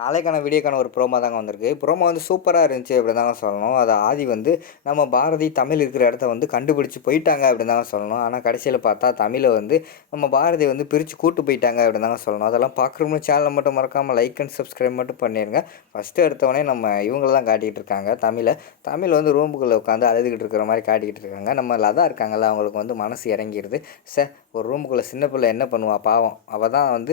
நாளைக்கான வீடியோக்கான ஒரு ப்ரோமோ தாங்க வந்திருக்கு. ப்ரோமோ வந்து சூப்பரா இருந்துச்சு அப்படின்னு தாங்க சொல்லணும். அது ஆதி வந்து நம்ம பாரதி தமிழ் இருக்கிற இடத்த வந்து கண்டுபிடிச்சு போயிட்டாங்க அப்படின்னு தாங்க சொல்லணும். ஆனா கடைசியில பார்த்தா தமிழ வந்து நம்ம பாரதி வந்து பிரிச்சு கூட்டு போயிட்டாங்க அப்படின்னு தாங்க சொல்லணும். அதெல்லாம் பார்க்குறவங்க சேனல மட்டும் மறக்காம லைக் அண்ட் சப்ஸ்கிரைப் மட்டும் பண்ணிருங்க. ஃபர்ஸ்ட்டு எடுத்தோனே நம்ம இவங்கள தான் காட்டிக்கிட்டு இருக்காங்க தமிழ. தமிழ் வந்து ரூமுக்குள்ள உட்காந்து அழுதுகிட்டு இருக்கிற மாரி காட்டிக்கிட்டு இருக்காங்க. நம்ம லதா இருக்காங்கல்ல அவங்களுக்கு வந்து மனசு இறங்கிருது. ஒரு ரூமுக்குள்ள சின்ன பிள்ளை என்ன பண்ணுவா பாவம். அவ தான் வந்து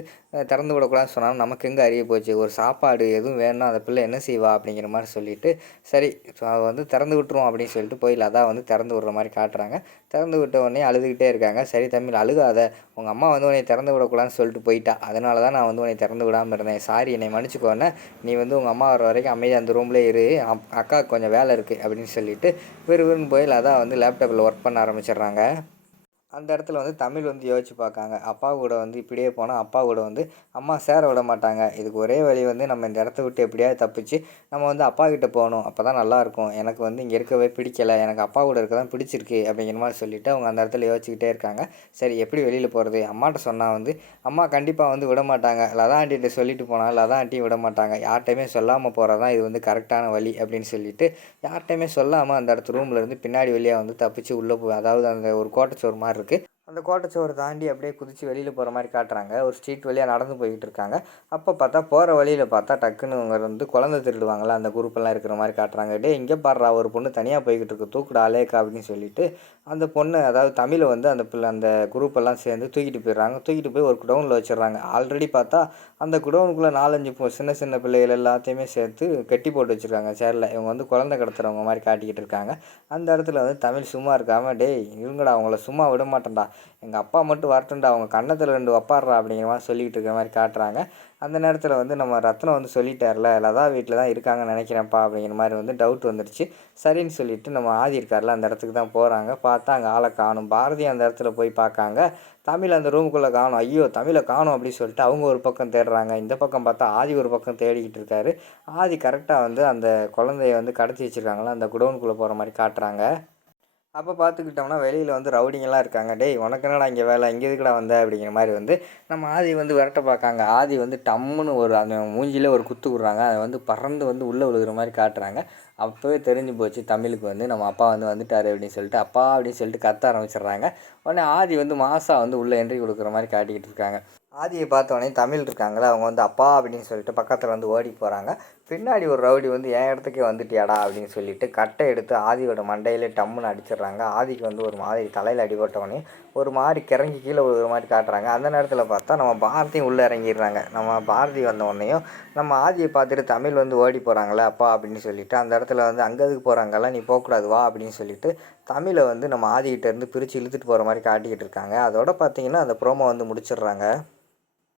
திறந்து விடக்கூடாதுன்னு சொன்னாலும் நமக்கு எங்கே அறிய போச்சு. ஒரு சாப்பாடு எதுவும் வேணும்னா அந்த பிள்ளை என்ன செய்வா அப்படிங்கிற மாதிரி சொல்லிட்டு சரி அவ வந்து திறந்து விட்டுருவோம் அப்படின்னு சொல்லிட்டு போய் லதா வந்து திறந்து விடுற மாதிரி காட்டுறாங்க. திறந்து விட்ட உடனே அழுதுகிட்டே இருக்காங்க. சரி தமிழ் அழுகாத, உங்கள் அம்மா வந்து உன்னை திறந்து விடக்கூடாதுன்னு சொல்லிட்டு போயிட்டா, அதனால தான் நான் வந்து உன்னை திறந்து விடாமல் இருந்தேன், சாரி என்னை மன்னிச்சுக்கோன்னு, நீ வந்து உங்கள் அம்மா வர வரைக்கும் அமைதியாக அந்த ரூம்லேயே இரு, அக்காவுக்கு கொஞ்சம் வேலை இருக்குது அப்படின்னு சொல்லிட்டு விறுவிறுன்னு போய் லதா வந்து லேப்டாப்பில் ஒர்க் பண்ண ஆரம்பிச்சிடுறாங்க. அந்த இடத்துல வந்து தமிழ் வந்து யோசிச்சு பார்க்காங்க. அப்பா கூட வந்து இப்படியே போனா, அப்பா கூட வந்து அம்மா சேர விட மாட்டாங்க. இதுக்கு ஒரே வழி வந்து நம்ம இந்த இடத்த விட்டு எப்படியாவது தப்பிச்சு நம்ம வந்து அப்பா கிட்ட போகணும். அப்பதான் நல்லாயிருக்கும். எனக்கு வந்து இங்கே இருக்கவே பிடிக்கல. எனக்கு அப்பா கூட இருக்க தான் பிடிச்சிருக்கு அப்படிங்கிற மாதிரி சொல்லிட்டு அவங்க அந்த இடத்துல யோசிச்சுக்கிட்டே இருக்காங்க. சரி எப்படி வெளியில் போகிறது? அம்மாட்ட சொன்னா வந்து அம்மா கண்டிப்பாக வந்து விட மாட்டாங்க. லதா ஆண்டிகிட்ட சொல்லிட்டு போனா லதா ஆண்டியும் விட மாட்டாங்க. யார்கிட்டையுமே சொல்லாமல் போகிறது தான் இது வந்து கரெக்டான வழி அப்படின்னு சொல்லிட்டு யார்கிட்டையுமே சொல்லாமல் அந்த இடத்து ரூம்ல இருந்து பின்னாடி வழியாக வந்து தப்பிச்சு உள்ளே போய், அதாவது அந்த ஒரு கோட்டைச்சுவர் மாதிரி இருக்குது, அந்த கோட்டைச்சுவரை தாண்டி அப்படியே குதிச்சு வெளியில் போகிற மாதிரி காட்டுறாங்க. ஒரு ஸ்ட்ரீட் வழியாக நடந்து போய்கிட்டு இருக்காங்க. அப்போ பார்த்தா போகிற வழியில் பார்த்தா டக்குன்னு இவங்க வந்து குழந்தை திருடுவாங்கள்ல அந்த குரூப்பெல்லாம் இருக்கிற மாதிரி காட்டுறாங்க. டே இங்கே பாடுறா ஒரு பொண்ணு தனியாக போய்கிட்டு இருக்கு, தூக்குடா அலேக்கா அப்படின்னு சொல்லிட்டு அந்த பொண்ணு, அதாவது தமிழை வந்து அந்த பிள்ளை அந்த குரூப்பெல்லாம் சேர்ந்து தூக்கிட்டு போயிடுறாங்க. தூக்கிட்டு போய் ஒரு குடவுனில் வச்சிடுறாங்க. ஆல்ரெடி பார்த்தா அந்த குடவுனுக்குள்ளே 4-5 சின்ன சின்ன பிள்ளைகள் எல்லாத்தையுமே சேர்த்து கட்டி போட்டு வச்சுருக்காங்க சேரில். இவங்க வந்து குழந்தை கடத்துறவங்க மாதிரி காட்டிக்கிட்டு இருக்காங்க. அந்த இடத்துல வந்து தமிழ் சும்மா இருக்காமல் டேய் இருங்கடா அவங்கள சும்மா விட மாட்டேன்டா, எங்கள் அப்பா மட்டும் வரட்டும்டா, அவங்க கன்னத்தில் 2 வப்பாடுறா அப்படிங்கிற மாதிரி சொல்லிகிட்டு இருக்கிற மாதிரி காட்டுறாங்க. அந்த நேரத்தில் வந்து நம்ம ரத்னம் வந்து சொல்லிட்டார்ல, லதா வீட்டில் தான் இருக்காங்கன்னு நினைக்கிறேன்ப்பா அப்படிங்கிற மாதிரி வந்து டவுட் வந்துடுச்சு. சரின்னு சொல்லிட்டு நம்ம ஆதி இருக்கார்ல அந்த இடத்துக்கு தான் போகிறாங்க. பார்த்தா அங்கே ஆளை காணும். பாரதி அந்த இடத்துல போய் பார்க்காங்க. தமிழ் அந்த ரூமுக்குள்ளே காணும். ஐயோ தமிழை காணும் அப்படின்னு சொல்லிட்டு அவங்க ஒரு பக்கம் தேடுறாங்க. இந்த பக்கம் பார்த்தா ஆதி ஒரு பக்கம் தேடிக்கிட்டு இருக்காரு. ஆதி கரெக்டாக வந்து அந்த குழந்தைய வந்து கடத்தி வச்சுருக்காங்களா அந்த குடோனுக்குள்ளே போகிற மாதிரி காட்டுறாங்க. அப்போ பார்த்துக்கிட்டோம்னா வெளியில் வந்து ரவுடிங்கெல்லாம் இருக்காங்க. டேய் உனக்கு என்னடா இங்கே வேலை, இங்கே எதுக்குடா வந்த அப்படிங்கிற மாதிரி வந்து நம்ம ஆதி வந்து விரட்ட பார்க்காங்க. ஆதி வந்து டம்முன்னு ஒரு அந்த மூஞ்சிலே ஒரு குத்து விட்றாங்க. அதை வந்து பறந்து வந்து உள்ளே விழுகிற மாதிரி காட்டுறாங்க. அப்போவே தெரிஞ்சு போச்சு தமிழுக்கு வந்து நம்ம அப்பா வந்து வந்துட்டார் அப்படின்னு சொல்லிட்டு அப்பா அப்படின்னு சொல்லிட்டு கத்த ஆரம்பிச்சிடுறாங்க. உடனே ஆதி வந்து மாசா வந்து உள்ளே என்ட்ரி கொடுக்குற மாதிரி காட்டிக்கிட்டு இருக்காங்க. ஆதியை பார்த்தோன்னே தமிழ் இருக்காங்களே அவங்க வந்து அப்பா அப்படின்னு சொல்லிட்டு பக்கத்தில் வந்து ஓடி போகிறாங்க. பின்னாடி ஒரு ரவுடி வந்து என் இடத்துக்கே வந்துட்டியாடா அப்படின்னு சொல்லிட்டு கட்டை எடுத்து ஆதியோட மண்டையிலே டம்முன்னு அடிச்சிடுறாங்க. ஆதிக்கு வந்து ஒரு மாதிரி தலையில் அடிபட்டவொடனே ஒரு மாதிரி கிறங்கி கீழே விழுகிற மாதிரி காட்டுறாங்க. அந்த நேரத்தில் பார்த்தா நம்ம பாரதியும் உள்ளே இறங்கிடுறாங்க. நம்ம பாரதி வந்தோடனையும் நம்ம ஆதியை பார்த்துட்டு தமிழ் வந்து ஓடி போகிறாங்களே அப்பா அப்படின்னு சொல்லிட்டு அந்த இடத்துல வந்து அங்கே எதுக்கு போகிறாங்கல்ல, நீ போகக்கூடாது வா அப்படின்னு சொல்லிட்டு தமிழை வந்து நம்ம ஆதிக்கிட்டேருந்து பிரித்து இழுத்துட்டு போகிற மாதிரி காட்டிக்கிட்டு இருக்காங்க. அதோட பார்த்தீங்கன்னா அந்த ப்ரோமோ வந்து முடிச்சிடுறாங்க.